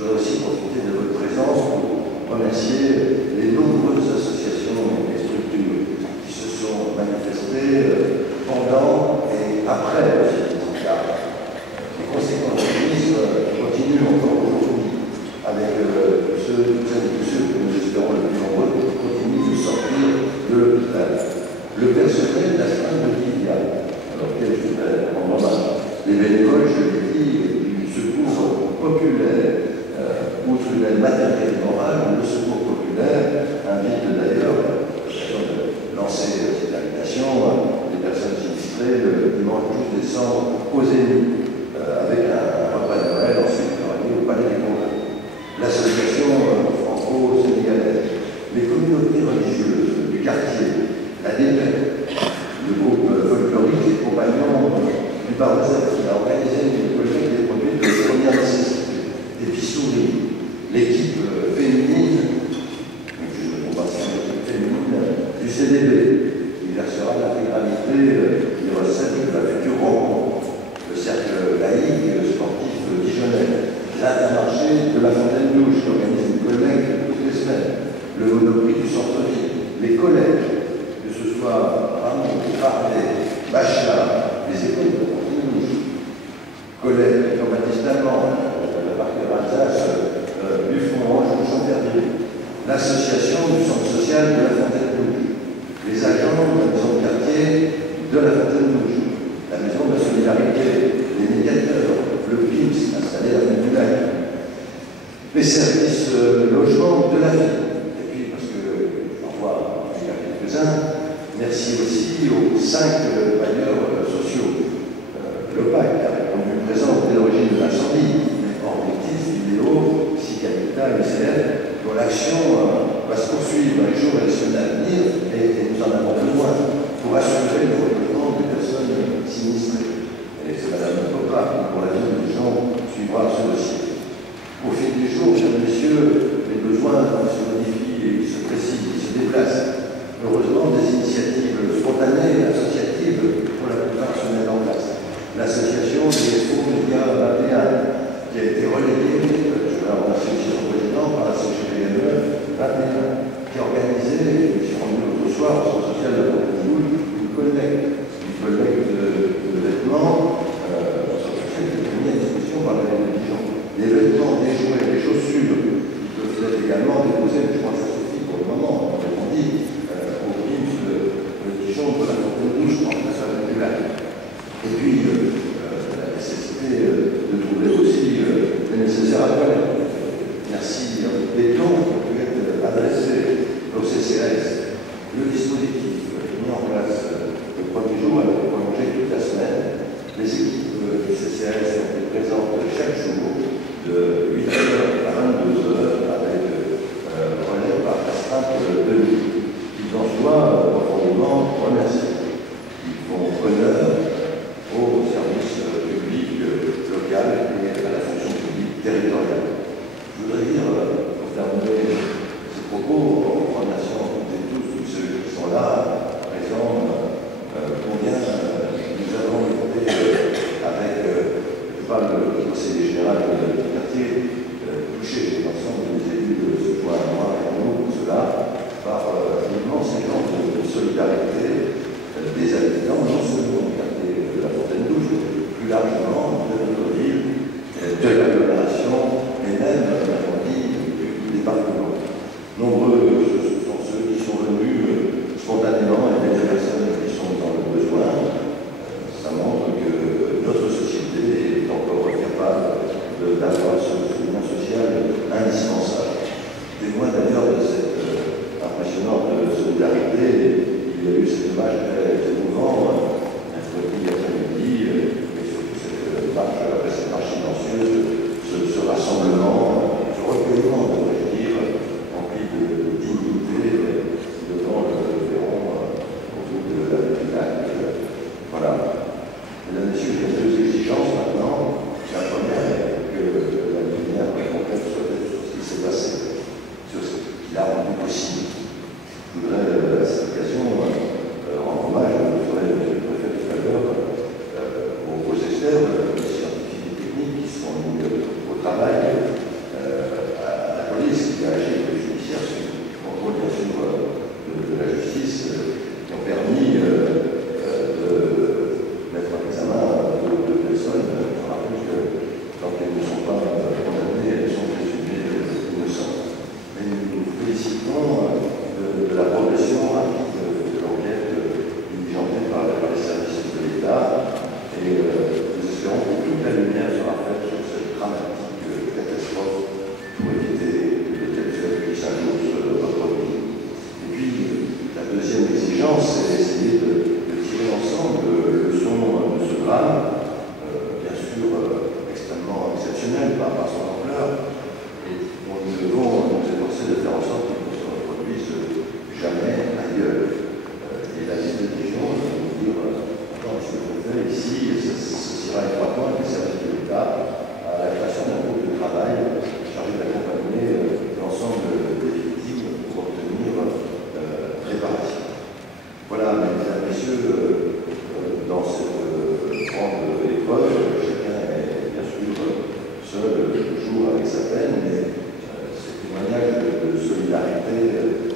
Je voudrais aussi profiter de votre présence pour remercier les nombreuses associations et structures qui se sont manifestées pendant et après le 6 ans. Les conséquences du ministre continuent encore aujourd'hui avec ceux que nous espérons le plus nombreux qui continuent de sortir de l'hôpital. Le personnel d'astreinte de Viviane, alors auquel je voudrais rendre hommage. Les bénévoles, je l'ai dit, du secours populaire, outre l'aide matérielle et morale, le secours populaire invite d'ailleurs, de lancer cette invitation, les personnes sinistrées le dimanche 12 décembre aux Zénith, avec un repas de Noël, ensuite au Palais des Congrès. L'association franco-sénégalaise, les communautés religieuses du quartier, la DPEC, le groupe folklorique et compagnons du Barozet, qui a organisé une collecte des produits de première nécessité, des pistouries, l'équipe féminine, je ne me trompe pas si c'est l'équipe féminine, du CDB, qui versera l'intégralité des recettes de la future rencontre, le cercle laïque sportif dijonnais, l'intermarché de la Fontaine-Douche, qui organise une collecte toutes les semaines, le Monoprix du centre-ville, les collèges, que ce soit Ramon, Bardet, Bachelard, les écoles de Fontaine-Douche, collèges, Jean-Baptiste Allemand, la partie de Alsace, Buffon, Ange, Champerdrier, l'association du centre social de la Fontaine-Douche, les agents de la maison de quartier de la Fontaine-Douche, la maison de la solidarité, les médiateurs, le PIMS, installé à la du Lac, les services logement de la ville. Et puis, parce que parfois, il y a quelques-uns, merci aussi aux 5 bailleurs sociaux. Le PAC a répondu présent dès l'origine de l'incendie, Objectif, Vidéo, SICAPITA, UCF, dont l'action va se poursuivre dans les jours et les semaines à venir, et nous en avons besoin pour assurer le relogement des personnes sinistrées. Et c'est Mme Popa qui, pour la vie des gens, suivra ce dossier. Au fil des jours, mesdames et messieurs, les besoins se modifient et se précisent, se déplacent. Heureusement, des initiatives spontanées, associatives, pour la plupart se mettent en place. L'association des Expo Média 21, qui a été relayée, je vais remercier aussi son président, par la CGPME 21, qui a organisé, je suis rendu l'autre soir, au centre social de la Fontaine-Douche, une collecte de vêtements, au centre social qui est mis à disposition par la ville de Dijon. Les vêtements, des jouets, des chaussures, qui peuvent être également déposés, je crois que ça suffit pour le moment, comme on dit, au PIMS de Dijon, de la Fontaine-Douche, je pense que ça va être là. Et puis, la nécessité de trouver aussi les nécessaires appels. Merci des dons qui ont pu être adressés au CCAS. Le dispositif mis en place le premier jour a été prolongé toute la semaine. Les équipes du CCAS ont été présentes chaque jour de 8h à 22h avec relais par astreinte de nuit. Ils en soient profondément remerciés. Ils font honneur au service public local et à la fonction publique territoriale. Je voudrais dire, pour terminer ces propos, en remerciant toutes et tous ceux qui sont là, présents, combien nous avons été avec, je parle du conseiller général du quartier, touchés, l'ensemble des élus de ce point à moi et nous, pour cela, par l'immense élan de solidarité des habitants, non seulement du quartier de la Fontaine-Douche, mais plus largement de notre ville, de l'agglomération, et même, on dit, du département. Nombreux sont ceux qui sont venus spontanément et des personnes qui sont dans le besoin. Ça montre que notre société est encore capable d'avoir ce lien social indispensable. Témoin d'ailleurs de cette impressionnante solidarité, il y l'urgence, c'est essayer de tirer ensemble leçons de ce drame, bien sûr extrêmement exceptionnel par son ampleur, et dont nous devons nous efforcer de faire en sorte qu'il ne se reproduise jamais ailleurs. Et la liste de Dijon, je vais vous dire, attends, ce que je fais ici, s'associera étroitement avec les services de l'État à la création d'un groupe de travail chargé d'accompagner l'ensemble des victimes pour obtenir réparation. Voilà, mesdames et messieurs, dans cette grande épreuve, chacun est bien sûr seul, toujours avec sa peine, mais ces témoignages de solidarité